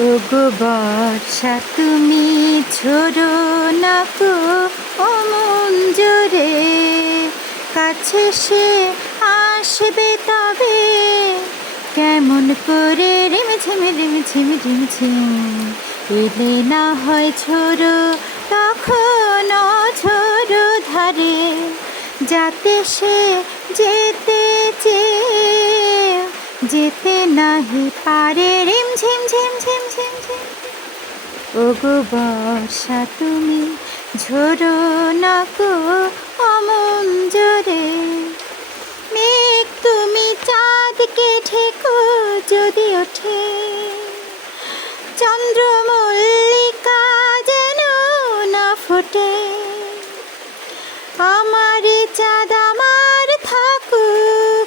ওগো বর্ষা তুমি ঝরো না গো অমন জোরে, কাছে সে আসবে তবে কেমন করে রিমঝিম রিমঝিম রিমঝিম। এলে না হয় ঝোড়ো তখন ঝোড়ো ধারে, যাতে সে যেতে চেয়ে যেতে নাহি পারে। রিমঝিম ঝিম ঝিম ঝিম ঝিম। ওগো বর্ষা তুমি ঝরো না গো অমন জোরে, মেঘ তুমি চাঁদকে ঢেকো যদি ওঠে, চন্দ্রমল্লিকা যেন না ফোটে। আমারে চাঁদ আমার থাকুক,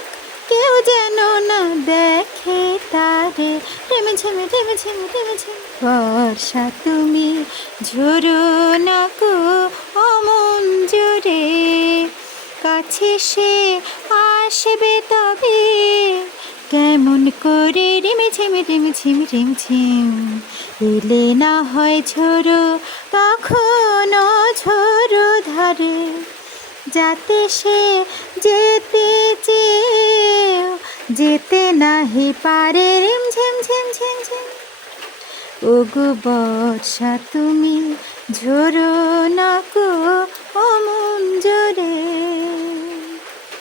কেউ যেন না দেখে তারে। রিমঝিম রিমঝিম রিমঝিম। বর্ষা তুমি ঝরো না গো অমন জোরে, কাছে সে আসবে তবে কেমন করে রিমঝিম রিমঝিম রিমঝিম। এলে না হয় ঝোড়ো তখন ঝোড়ো ধারে, যাতে সে যেতে চেয়ে যেতে নাহি পারে। রিমঝিম ঝিম ঝিম ঝিম। ওগো বর্ষা তুমি ঝরো না গো অমন জোরে।